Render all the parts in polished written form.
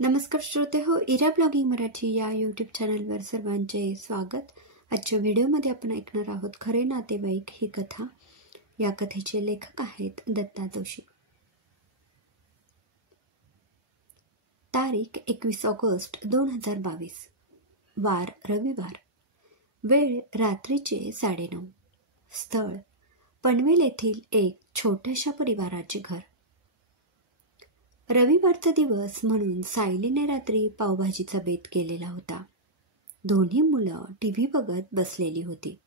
नमस्कार श्रोते हो, इरा ब्लॉगिंग मराठी या यूट्यूब चॅनलवर सर्वांचे स्वागत. आजच्या व्हिडिओमध्ये आपण ऐकणार आहोत खरे नातेवाईक ही कथा. या कथेचे लेखक आहेत दत्ता जोशी. तारीख 21 ऑगस्ट 2022, वार रविवार, वेळ रात्रीचे 9:30. स्थळ पनवेल येथील एक छोट्याशा परिवाराचे घर. रविवारचा दिवस म्हणून सायलीने रात्री पावभाजीचा बेत केलेला होता. दोन्ही मुलं टीव्ही बघत बसलेली होती.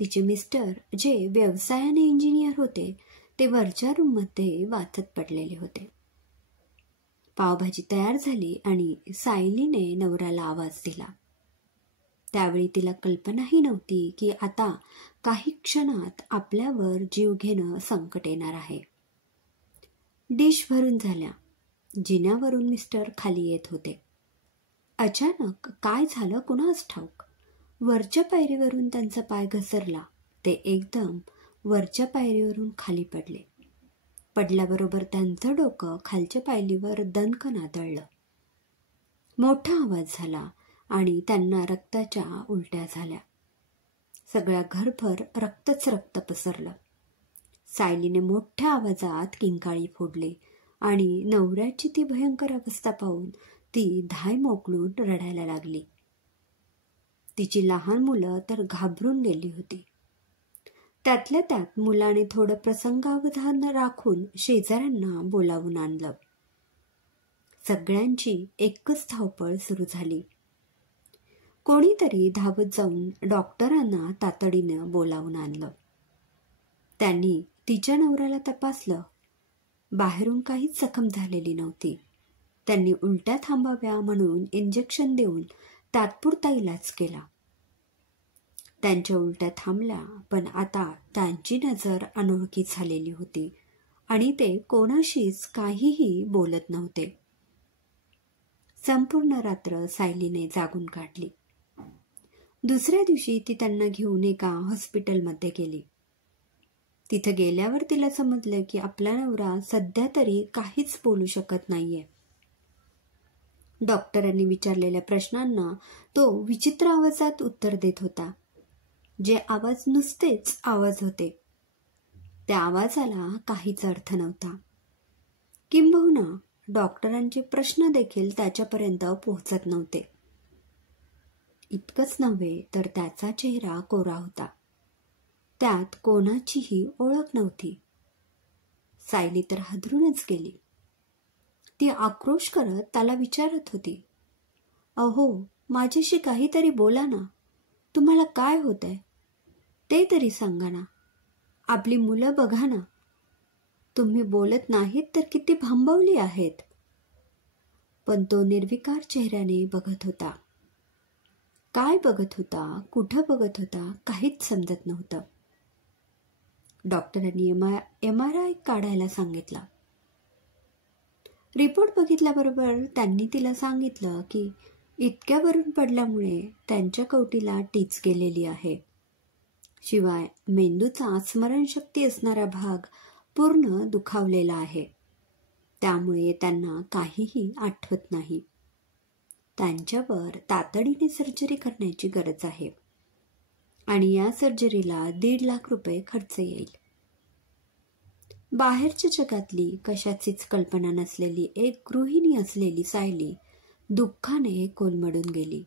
तिचे मिस्टर, जे व्यवसायाने इंजिनियर होते, ते वरच्या रूममध्ये वाचत पडलेले होते. पावभाजी तयार झाली आणि सायलीने नवऱ्याला आवाज दिला. त्यावेळी तिला कल्पनाही नव्हती की आता काही क्षणात आपल्यावर जीव घेणं संकट येणार आहे. डिश भरून झाल्या. जिन्यावरून मिस्टर खाली येत होते. अचानक काय झालं कुणास ठाऊक. वरच्या पायरीवरून त्यांचा पाय घसरला. ते एकदम वरच्या पायरीवरून खाली पडले. पडल्याबरोबर त्यांचं डोकं खालच्या पायरीवर दणकन आदळलं. मोठा आवाज झाला आणि त्यांना रक्ताच्या उलट्या झाल्या. सगळ्या घरभर रक्तच रक्त पसरलं. सायलीने मोठ्या आवाजात किंकाळी फोडली आणि नवऱ्याची ती भयंकर अवस्था पाहून ती धाय मोकलून रडायला लागली. तिची लहान मुलं तर घाबरून गेली होती. त्यातल्या त्यात मुलाने थोडं प्रसंगावधान राखून शेजाऱ्यांना बोलावून आणलं. सगळ्यांची एकच धावपळ सुरू झाली. कोणीतरी धावत जाऊन डॉक्टरांना तातडीनं बोलावून आणलं. त्यांनी तिच्या नवऱ्याला तपासलं. बाहेरून काहीच जखम झालेली नव्हती. त्यांनी उलट्या थांबाव्या म्हणून इंजेक्शन देऊन तात्पुरता इलाज केला. त्यांच्या उलट्या थांबल्या, पण आता त्यांची नजर अनोळखी झालेली होती आणि ते कोणाशीच काहीही बोलत नव्हते. संपूर्ण रात्र सायलीने जागून काढली. दुसऱ्या दिवशी ती त्यांना घेऊन एका हॉस्पिटलमध्ये गेली. तिथं गेल्यावर तिला समजलं की आपला नवरा सध्या तरी काहीच बोलू शकत नाहीये. डॉक्टरांनी विचारलेल्या प्रश्नांना तो विचित्र आवाजात उत्तर देत होता. जे आवाज नुसतेच आवाज होते. त्या आवाजाला काहीच अर्थ नव्हता. किंबहुना डॉक्टरांचे प्रश्न देखील त्याच्यापर्यंत पोहोचत नव्हते. इतकंच नव्हे तर त्याचा चेहरा कोरा होता. त्यात कोणाचीही ओळख नव्हती. सायली तर हादरूनच गेली. ती आक्रोश करत त्याला विचारत होती, अहो, माझ्याशी काहीतरी बोला ना. तुम्हाला काय होतंय ते तरी सांगा ना. आपली मुलं बघा ना. तुम्ही बोलत नाहीत तर किती भांबवली आहेत. पण तो निर्विकार चेहऱ्याने बघत होता. काय बघत होता, कुठं बघत होता, काहीच समजत नव्हतं. डॉक्टरांनी MRI काढायला सांगितला. रिपोर्ट बघितल्याबरोबर त्यांनी तिला सांगितलं की इतक्यावरून पडल्यामुळे त्यांच्या कवटीला टीच गेलेली आहे. शिवाय मेंदूचा स्मरणशक्ती असणारा भाग पूर्ण दुखावलेला आहे. त्यामुळे त्यांना काहीही आठवत नाही. त्यांच्यावर तातडीने सर्जरी करण्याची गरज आहे आणि या सर्जरीला 1.5 लाख रुपये खर्च येईल. बाहेरच्या जगातली कशाचीच कल्पना नसलेली एक गृहिणी असलेली सायली दुःखाने कोलमडून गेली.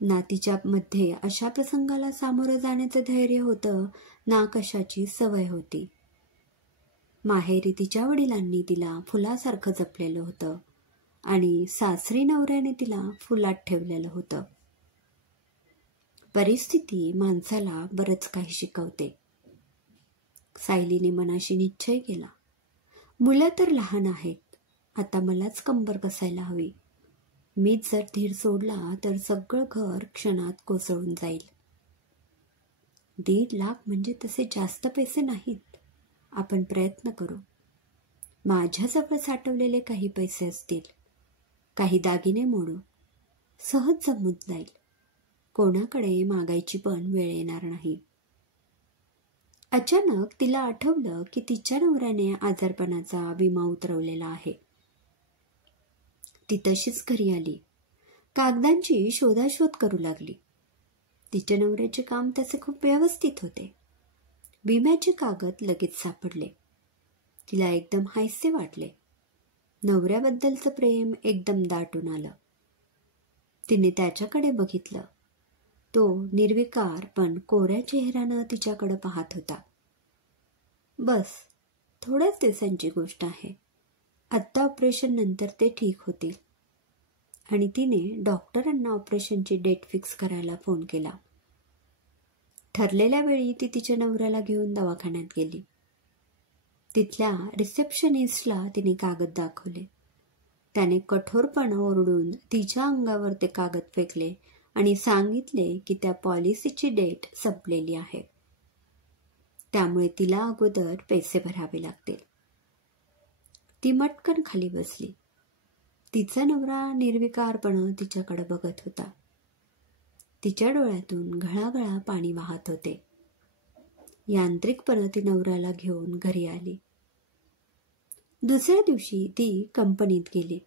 ना तिच्या मध्ये अशा प्रसंगाला सामोरं जाण्याचं धैर्य होतं, ना कशाची सवय होती. माहेरी तिच्या वडिलांनी तिला फुलासारखं जपलेलं होतं आणि सासरी नवऱ्याने तिला फुलात ठेवलेलं होतं. परिस्थिती माणसाला बरंच काही शिकवते. सायलीने मनाशी निश्चय केला, मुलं तर लहान आहेत. आता मलाच कंबर कसायला हवी. मीच जर धीर सोडला तर सगळं घर क्षणात कोसळून जाईल. 1.5 लाख म्हणजे तसे जास्त पैसे नाहीत. आपण प्रयत्न करू. माझ्याजवळ साठवलेले काही पैसे असतील. काही दागिने मोडू. सहज जमून जाईल. कोणाकडे मागायची पण वेळ येणार नाही. अचानक तिला आठवलं की तिच्या नवऱ्याने आजारपणाचा विमा उतरवलेला आहे. ती तशीच घरी आली. कागदांची शोधाशोध करू लागली. तिच्या नवऱ्याचे काम त्याचे खूप व्यवस्थित होते. विम्याचे कागद लगेच सापडले. तिला एकदम हायसे वाटले. नवऱ्याबद्दलचं प्रेम एकदम दाटून आलं. तिने त्याच्याकडे बघितलं. तो निर्विकार पण कोऱ्या चेहऱ्यानं तिच्याकडे पाहत होता. बस, थोड्याच दिवसांची गोष्ट आहे. आत्ता ऑपरेशन नंतर ते ठीक होतील. आणि तिने डॉक्टरांना ऑपरेशनची डेट फिक्स करायला फोन केला. ठरलेल्या वेळी ती तिच्या नवऱ्याला घेऊन दवाखान्यात गेली. तिथल्या रिसेप्शनिस्टला तिने कागद दाखवले. त्याने कठोरपणे ओरडून तिच्या अंगावर ते कागद फेकले आणि सांगितले की त्या पॉलिसीची डेट संपलेली आहे. त्यामुळे तिला अगोदर पैसे भरावे लागतील. ती मटकन खाली बसली. तिचा नवरा निर्विकारपणे तिच्याकडे बघत होता. तिच्या डोळ्यातून घळाघळा पाणी वाहत होते. यांत्रिकपणे ती नवऱ्याला घेऊन घरी आली. दुसऱ्या दिवशी ती कंपनीत गेली.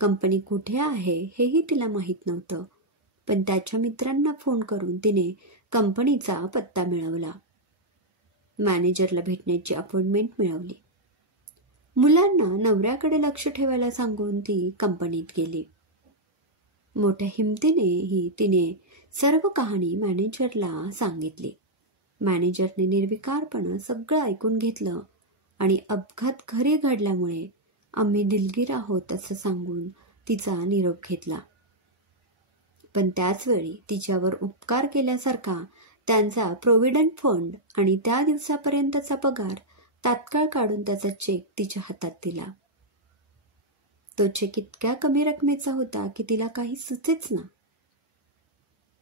कंपनी कुठे आहे हेही तिला माहीत नव्हतं, पण त्याच्या मित्रांना फोन करून तिने कंपनीचा पत्ता मिळवला. मॅनेजरला भेटण्याची अपॉइंटमेंट मिळवली. मुलांना नवऱ्याकडे लक्ष ठेवायला सांगून ती कंपनीत गेली. मोठ्या हिमतीने तिने सर्व कहाणी मॅनेजरला सांगितली. मॅनेजरने निर्विकारपणे सगळं ऐकून घेतलं आणि अपघात घरी घडल्यामुळे आम्ही दिलगीर आहोत असं सांगून तिचा निरोप घेतला. पण त्याचवेळी तिच्यावर उपकार केल्यासारखा त्यांचा प्रोव्हिडंट फंड आणि त्या दिवसापर्यंतचा पगार तात्काळ काढून त्याचा चेक तिच्या हातात दिला. तो चेक इतक्या कमी रकमेचा होता की तिला काही सुचेच ना.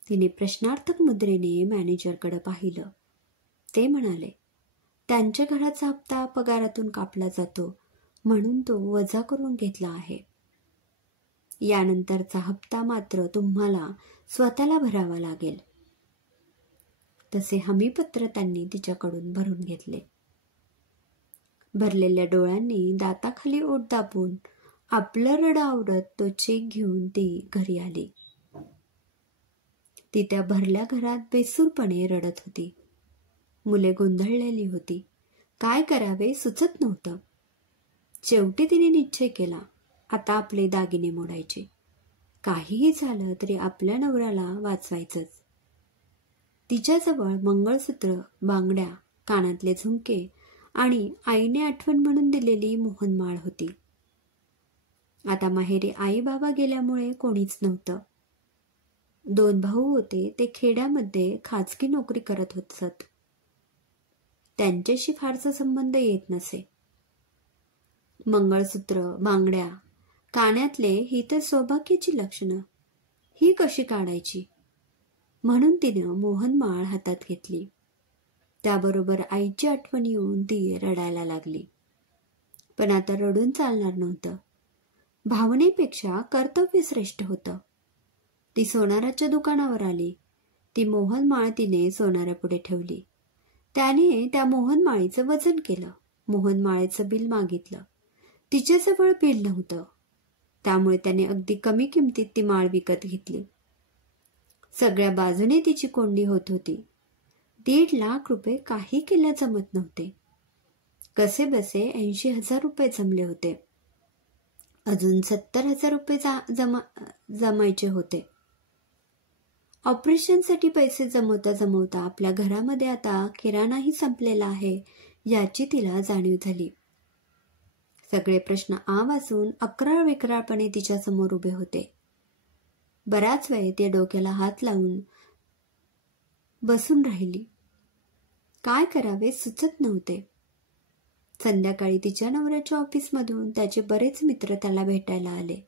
तिने प्रश्नार्थक मुद्रेने मॅनेजरकडे पाहिलं. ते म्हणाले, त्यांच्या घराचा हप्ता पगारातून कापला जातो म्हणून तो वजा करून घेतला आहे. यानंतरचा हप्ता मात्र तुम्हाला स्वतःला भरावा लागेल. तसे हमीपत्र त्यांनी तिच्याकडून भरून घेतले. भरलेल्या डोळ्यांनी दाताखाली ओठ दाबून आपलं रडं आवरत तो चेक घेऊन ती घरी आली. ती त्या भरल्या घरात बेसूरपणे रडत होती. मुले गोंधळलेली होती. काय करावे सुचत नव्हतं. शेवटी तिने निश्चय केला, आता आपले दागिने मोडायचे. काहीही झालं तरी आपल्या नवऱ्याला वाचवायचंच. तिच्याजवळ मंगळसूत्र, बांगड्या, कानातले झुमके आणि आईने आठवण म्हणून दिलेली मोहनमाळ होती. आता माहेरी आई बाबा गेल्यामुळे कोणीच नव्हतं. 2 भाऊ होते. ते खेड्यामध्ये खाजगी नोकरी करत असत. त्यांच्याशी फारसा संबंध येत नसे. मंगळसूत्र, बांगड्या, कानातले ही तर सौभाग्याची लक्षणं. ही कशी काढायची म्हणून तिनं मोहनमाळ हातात घेतली. त्याबरोबर आईची आठवण येऊन ती रडायला लागली. पण आता रडून चालणार नव्हतं. भावनेपेक्षा कर्तव्य श्रेष्ठ होतं. ती सोनाराच्या दुकानावर आली. ती मोहनमाळ तिने सोनारापुढे ठेवली. त्याने त्या मोहनमाळीचं वजन केलं. मोहनमाळेचं बिल मागितलं. तिच्याजवळ बिल नव्हतं. त्यामुळे त्याने अगदी कमी किमतीत ती माळ विकत घेतली. सगळ्या बाजूने तिची कोंडी होत होती. 1.5 लाख रुपये काही केल्या जमत नव्हते. कसे बसे 80,000 रुपये जमले होते. अजून 70,000 रुपये जमायचे होते. ऑपरेशनसाठी पैसे जमवता जमवता आपल्या घरामध्ये आता किराणाही संपलेला आहे याची तिला जाणीव झाली. सगळे प्रश्न वाचून अक्राळ विक्राळपणे तिच्या समोर उभे होते. बराच वेळ ती डोक्याला हात लावून बसून राहिली. काय करावे सुचत नव्हते. संध्याकाळी तिच्या नवऱ्याच्या ऑफिसमधून त्याचे बरेच मित्र त्याला भेटायला आले.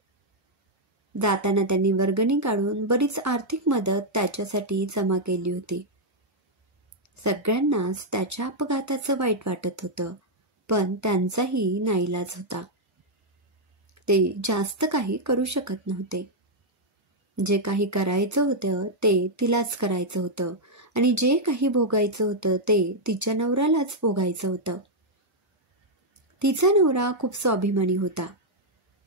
जाताना त्यांनी वर्गणी काढून बरीच आर्थिक मदत त्याच्यासाठी जमा केली होती. सगळ्यांनाच त्याच्या अपघाताचं वाईट वाटत होतं, पण त्यांचाही नाईलाज होता. ते जास्त काही करू शकत नव्हते. जे काही करायचं होतं ते तिलाच करायचं होतं आणि जे काही भोगायचं होतं ते तिच्या नवऱ्यालाच भोगायचं होतं. तिचा नवरा खूप स्वाभिमानी होता.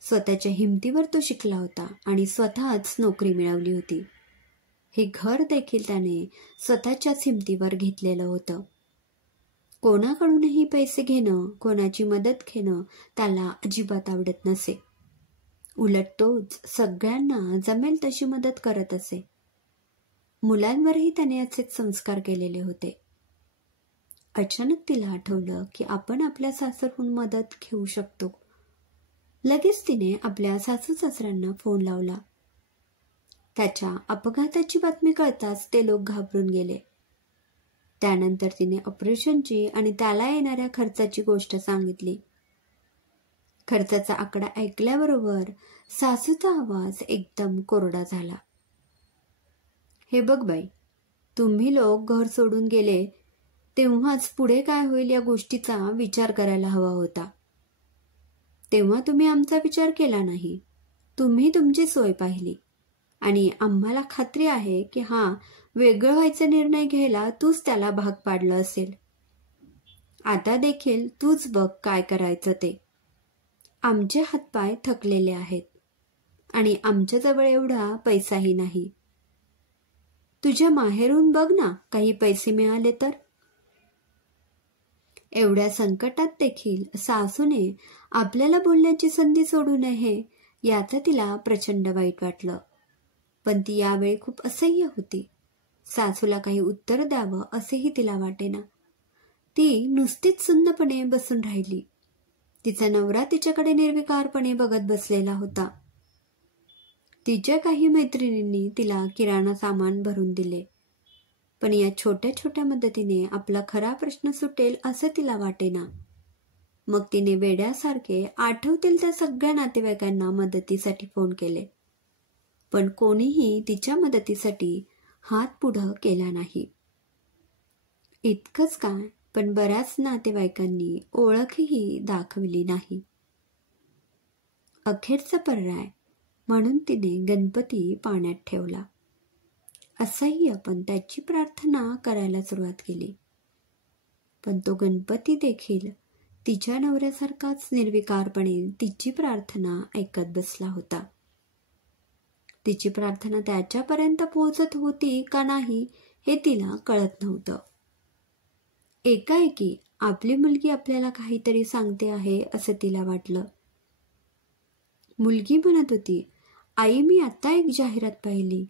स्वतःच्या हिमतीवर तो शिकला होता आणि स्वतःच नोकरी मिळवली होती. हे घर देखील त्याने स्वतःच्याच हिमतीवर घेतलेलं होतं. कोणाकडूनही पैसे घेणं, कोणाची मदत घेणं त्याला अजिबात आवडत नसे. उलट तोच सगळ्यांना जमेल तशी मदत करत असे. मुलांवरही त्याने असेच संस्कार केलेले होते. अचानक तिला आठवलं की आपण आपल्या सासरहून मदत घेऊ शकतो. लगेच तिने आपल्या सासू सासऱ्यांना फोन लावला. त्याच्या अपघाताची बातमी कळताच ते लोक घाबरून गेले. त्यानंतर तिने ऑपरेशनची आणि त्याला येणाऱ्या खर्चाची गोष्ट सांगितली. खर्चाचा आकडा ऐकल्याबरोबर सासूचा आवाज एकदम कोरडा झाला. हे बघ बाई, तुम्ही लोक घर सोडून गेले तेव्हाच पुढे काय होईल या गोष्टीचा विचार करायला हवा होता. तेव्हा तुम्ही आमचा विचार केला नाही. तुम्ही तुमची सोय पाहिली आणि आम्हाला खात्री आहे की वेगळं व्हायचा निर्णय घ्यायला तूच त्याला भाग पाडलं असेल. आता देखील तूच बघ काय करायचं ते. आमचे हातपाय थकलेले आहेत आणि आमच्याजवळ एवढा पैसाही नाही. तुझ्या माहेरून बघ ना, काही पैसे मिळाले तर. एवढ्या संकटात देखील सासूने आपल्याला बोलण्याची संधी सोडू नये याचं तिला प्रचंड वाईट वाटलं. पण ती यावेळी खूप असह्य होती. सासूला काही उत्तर द्यावं असेही तिला वाटेना. ती नुसतीच सुन्नपणे बसून राहिली. तिचा नवरा तिच्याकडे निर्विकारपणे बघत बसलेला होता. तिच्या काही मैत्रिणींनी तिला किराणा सामान भरून दिले, पण या छोट्या छोट्या मदतीने आपला खरा प्रश्न सुटेल असं तिला वाटेना. मग तिने वेड्यासारखे आठवतील त्या सगळ्या नातेवाईकांना मदतीसाठी फोन केले, पण कोणीही तिच्या मदतीसाठी हात पुढं केला नाही. इतकंच काय, पण बऱ्याच नातेवाईकांनी ओळखही दाखवली नाही. अखेरचा पर्याय म्हणून तिने गणपती पाण्यात ठेवला. असह्य पण त्याची प्रार्थना करायला सुरुवात केली. पण तो गणपती देखील तिच्या नवऱ्यासारखाच निर्विकारपणे तिची प्रार्थना ऐकत बसला होता. तिची प्रार्थना त्याच्यापर्यंत पोहोचत होती का नाही हे तिला कळत नव्हतं. एकाएकी आपली मुलगी आपल्याला काहीतरी सांगते आहे असं तिला वाटलं. मुलगी म्हणत होती, आई मी आता एक जाहिरात पाहिली.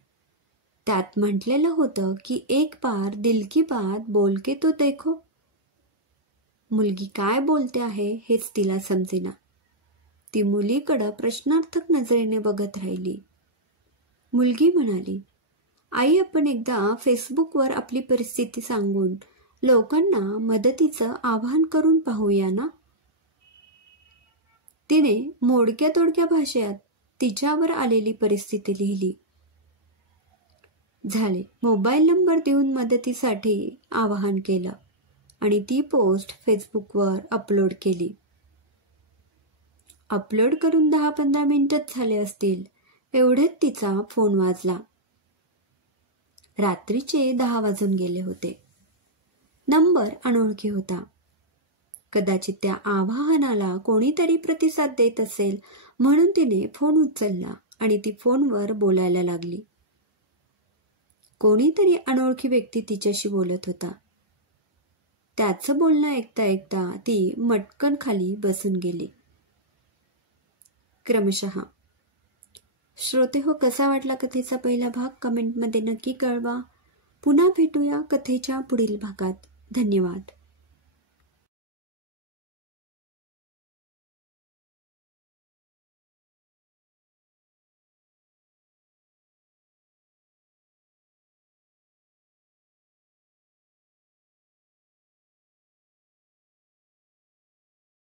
त्यात म्हटलेलं होतं की एक बार दिल की बात बोल के तो देखो. मुलगी काय बोलते आहे हेच तिला समजेना. ती मुलीकडं प्रश्नार्थक नजरेने बघत राहिली. मुलगी म्हणाली, आई आपण एकदा फेसबुकवर आपली परिस्थिती सांगून लोकांना मदतीचं आवाहन करून पाहूया ना. तिने मोडक्या तोडक्या भाषेत तिच्यावर आलेली परिस्थिती लिहिली. झाले, मोबाईल नंबर देऊन मदतीसाठी आवाहन केलं आणि ती पोस्ट फेसबुकवर अपलोड केली. अपलोड करून 10-15 मिनिटच झाले असतील एवढ्यात तिचा फोन वाजला. रात्रीचे 10 वाजून गेले होते. नंबर अनोळखी होता. कदाचित त्या आवाहनाला कोणीतरी प्रतिसाद देत असेल म्हणून तिने फोन उचलला आणि ती फोनवर बोलायला लागली. कोणीतरी अनोळखी व्यक्ती तिच्याशी बोलत होता. त्याचं बोलणं ऐकता ऐकता ती मटकन खाली बसून गेली. क्रमशः. श्रोते हो, कसा वाटला कथेचा पहिला भाग कमेंटमध्ये नक्की कळवा. पुन्हा भेटूया कथेच्या पुढील भागात. धन्यवाद.